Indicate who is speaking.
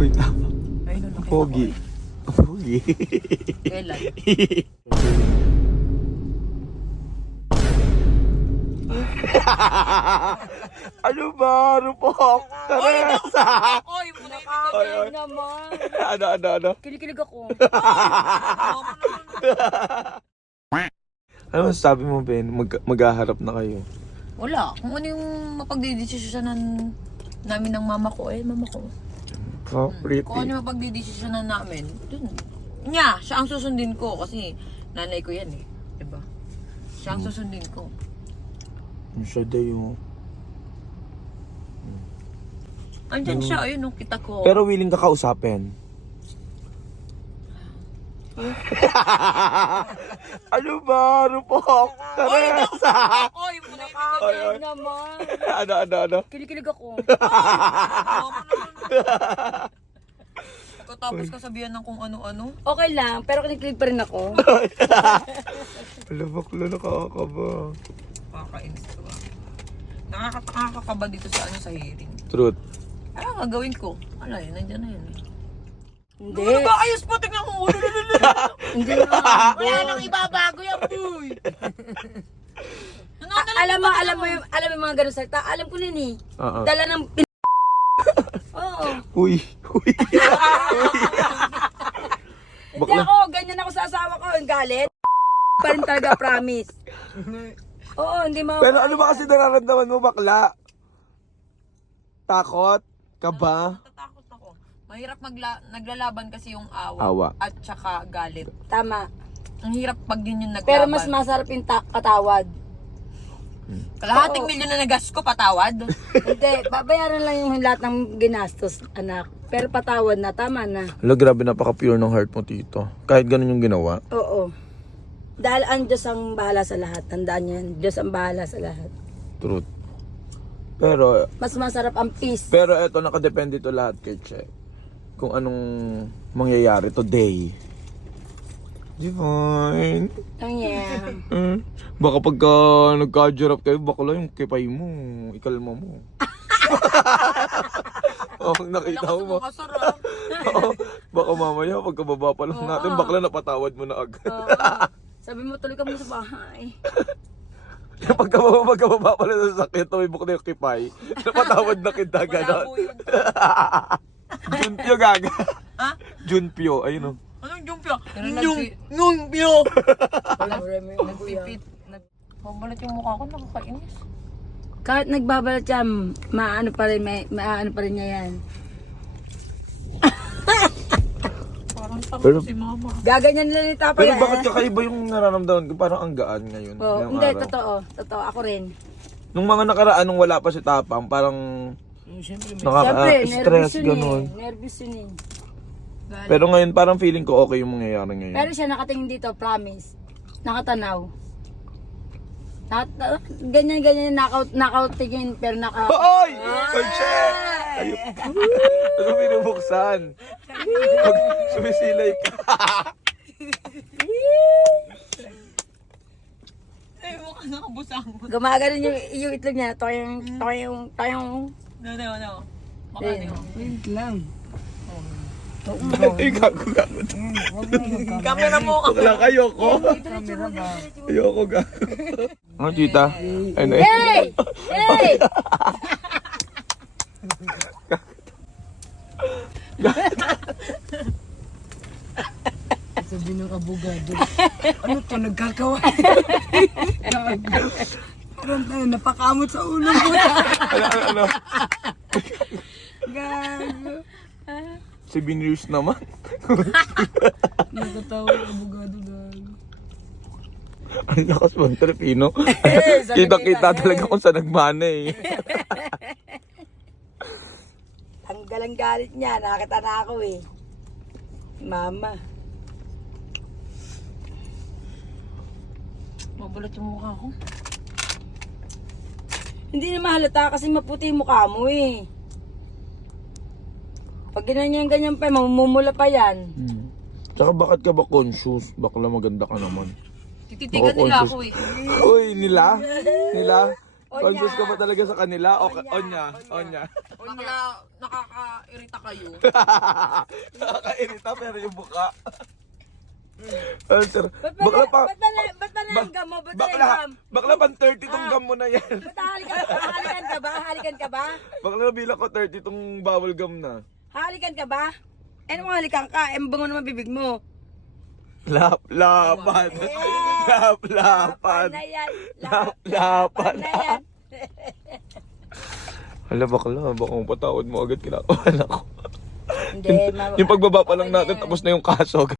Speaker 1: Uy, tama.
Speaker 2: Ay, no, nakita
Speaker 1: Pogi.
Speaker 2: ko
Speaker 1: Pogi.
Speaker 2: Kailan?
Speaker 1: Ano ba? Rupok? Teresa!
Speaker 2: Oy, muna
Speaker 1: Oy.
Speaker 3: naman.
Speaker 1: Ano?
Speaker 3: Kinikilig ako.
Speaker 1: Ano masasabi mo, Ben? Maghaharap na kayo.
Speaker 2: Wala. Kung ano yung mapagdidesisyonan namin ng mama ko, mama ko.
Speaker 1: Oh, pretty.
Speaker 2: Kung ano yung mapagdidesisyonan namin, dun. Siya ang susundin ko kasi nanay ko yan eh. Diba? Siya ang susundin ko.
Speaker 1: Ang siya dayo.
Speaker 2: Andyan siya, ayun nung kita ko.
Speaker 1: Pero willing ka kausapin. Ano ba? Rupok? Teresa!
Speaker 2: Oy, muna
Speaker 1: Oy.
Speaker 3: naman.
Speaker 1: Ano?
Speaker 3: Kinikilig ako.
Speaker 2: Tapos kasabihan ng kung ano-ano.
Speaker 3: Okay lang, pero kinikilig pa rin ako.
Speaker 1: Alam bakla, nakakaba.
Speaker 2: Nakakainis ko ba? Nakakakaba dito sa hearing.
Speaker 1: Truth.
Speaker 2: Ano gagawin ko? Wala yun, nandiyan na yun eh.
Speaker 3: Hindi.
Speaker 2: Ayos po, tingnan mo.
Speaker 3: Hindi na.
Speaker 2: Wala nang ibabago yan, boy.
Speaker 3: Alam mo yung mga ganun salita. Alam ko na eh.
Speaker 1: Oo.
Speaker 3: Dala ng Oo.
Speaker 1: Uy.
Speaker 3: Hindi ako, ganyan ako sa asawa ko. Yung galit. Pa rin talaga, promise. Oo, hindi mo.
Speaker 1: Pero ano ba kasi nararamdaman mo, bakla? Takot? Kaba?
Speaker 2: Natatakot ako. Mahirap naglalaban kasi yung awa.
Speaker 1: Awa.
Speaker 2: At saka galit.
Speaker 3: Tama.
Speaker 2: Ang hirap pag yun yung naglaban.
Speaker 3: Pero mas masarap yung patawad.
Speaker 2: Kalahating milyon na nagas ko, patawad.
Speaker 3: Hindi, babayaran lang yung lahat ng ginastos, anak. Pero patawad na, tama na.
Speaker 1: Hala, grabe, napaka-pure ng heart mo, tito. Kahit ganun yung ginawa.
Speaker 3: Oo. Dahil ang Diyos ang bahala sa lahat. Tandaan nyo yan. Diyos ang bahala sa lahat.
Speaker 1: Truth. Pero,
Speaker 3: Mas masarap ang peace.
Speaker 1: pero eto, nakadepende to lahat kay Che. Kung anong mangyayari today. Divine.
Speaker 3: Oh yeah.
Speaker 1: Baka pagka nagka-jarap kayo, bakla yung kipay mo, ikalma mo. Oh, nakita mo.
Speaker 2: Masarap.
Speaker 1: Oo, baka mamaya pagkababa pa lang natin, bakla napatawad mo na agad.
Speaker 3: Oo. Sabi mo, tuloy ka muna sa bahay.
Speaker 1: Pagkababa pa lang sa sakit, tumibok na yung kipay, napatawad na kita gano'n.
Speaker 2: Malabo yun.
Speaker 1: Junpyo gaga.
Speaker 2: Ha?
Speaker 1: Junpyo, ayun o.
Speaker 2: Anong jumpyo? Jumpyo! Nagpipit. Mabalat yung mukha ko, nakakainis.
Speaker 3: Kahit nagbabalat yan, maano pa rin niya yan.
Speaker 2: Parang
Speaker 1: Pero-
Speaker 2: tama si mama.
Speaker 3: Gaganyan nila ni Tapa
Speaker 1: Pero
Speaker 3: yan.
Speaker 1: bakit kakaiba yung nararamdaman ko? Parang ang gaan ngayon.
Speaker 3: Oo,
Speaker 1: ngayong
Speaker 3: hindi,
Speaker 1: araw.
Speaker 3: totoo, ako rin.
Speaker 1: Nung mga nakaraan, nung wala pa si Tapang, parang
Speaker 3: Siyempre,
Speaker 1: nakaka-stress,
Speaker 3: nervous yun
Speaker 1: ganun.
Speaker 3: Nervous yun eh.
Speaker 1: Pero ngayon, parang feeling ko okay yung mangyayari ngayon.
Speaker 3: Pero siya nakatingin dito, promise. Nakatanaw. Ganyan, nakautingin, pero
Speaker 1: Hoy! Conche! Ayun. Ano binubuksan? Pag sumisilay ka.
Speaker 2: Ay, mukha nakabusang.
Speaker 3: Gumaganon yung itlog niya. Toyong.
Speaker 2: No. Baka ano.
Speaker 3: Wait lang.
Speaker 1: Ay, gago.
Speaker 2: Camera mo.
Speaker 1: Bakla kayo ko. Ayoko gago. Ano, tita? Ano eh?
Speaker 3: Hey! Hey!
Speaker 4: Sabi ng abogado, ano to, nagkakawa? Parang tayo, napakamot sa ulo ko.
Speaker 1: Ano?
Speaker 4: Gago.
Speaker 1: Si Binrius naman.
Speaker 4: Nagkatawa ng abogado, gago.
Speaker 1: Ang lakas mo, Trepino. Kita-kita talaga kung saan nagmana eh.
Speaker 3: Tanggal ang galit niya. Nakakita na ako eh. Mama.
Speaker 2: Mabalat yung mukha ko.
Speaker 3: Hindi na mahalata kasi maputi yung mukha mo eh. Pag ganyan pa, mamumula pa yan.
Speaker 1: Tsaka bakit ka ba conscious? Bakla maganda ka naman.
Speaker 2: Tititigan nila ako eh.
Speaker 1: Uy, nila? Conscious ka ba talaga sa kanila? O Onya?
Speaker 2: Bakla, nakaka-irita kayo.
Speaker 1: Nakakairita pero yung buka. Sir, bakla pa.
Speaker 3: Ba't ba langgam mo? Ba't langgam?
Speaker 1: Bakla pang 30 tong gum mo na yan.
Speaker 3: Ba't halikan ka ba? Halikan ka ba?
Speaker 1: Bakla bilang ko 30 tong bawal gum na.
Speaker 3: Halikan ka ba? Eh, nung halikan ka, bango naman bibig mo.
Speaker 1: Lapan. Lapan.
Speaker 3: Na yan.
Speaker 1: Lapan.
Speaker 3: Na yan.
Speaker 1: Hala bakla, baka kung patawad mo agad kinakabahan ako.
Speaker 3: Hindi,
Speaker 1: Yung pagbaba pa lang
Speaker 3: okay na
Speaker 1: natin
Speaker 3: yan.
Speaker 1: tapos na yung kaso.